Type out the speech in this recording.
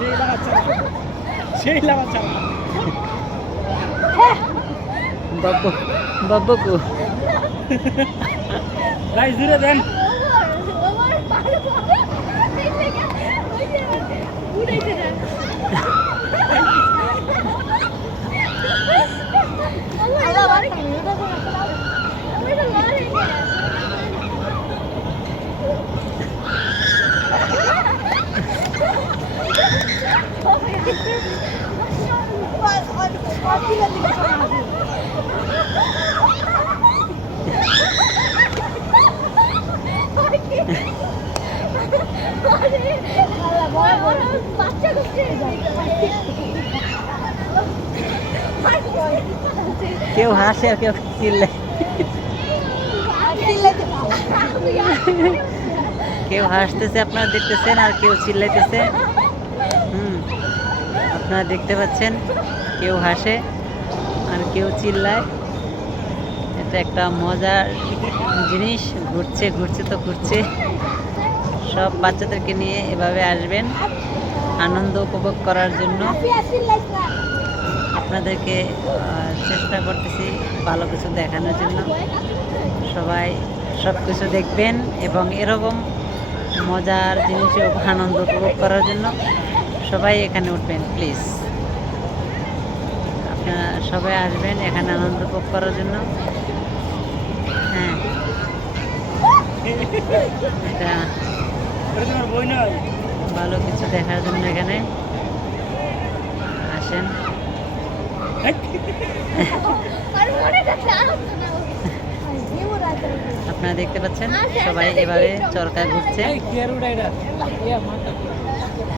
সেই সেই লাগাচ্ছে না। বাব্বু বাব্বুকু গাইস দূরে দেন। কেউ হাসে আর কেউ চিল্লে। কেউ হাসতেছে আপনারা দেখতেছেন আর কেউ চিল্লাইতেছে। হুম। আপনারা দেখতে পাচ্ছেন, কেউ হাসে আর কেউ চিল্লায়। এটা একটা মজার জিনিস, ঘুরছে ঘুরছে তো ঘুরছে। সব বাচ্চাদেরকে নিয়ে এভাবে আসবেন, আনন্দ উপভোগ করার জন্য। আপনাদেরকে চেষ্টা করতেছি ভালো কিছু দেখানোর জন্য। সবাই সব কিছু দেখবেন এবং এরকম মজার জিনিসে আনন্দ উপভোগ করার জন্য। সবাই এখানে উঠবেন প্লিজ আপনারা সবাই আসবেন এখানে আনন্দ উপভোগ করার জন্য। হ্যাঁ। এটা ভালো কিছু দেখার জন্য এখানে। আসেন। আপনারা দেখতে পাচ্ছেন, সবাই এভাবে চরকা ঘুরছে।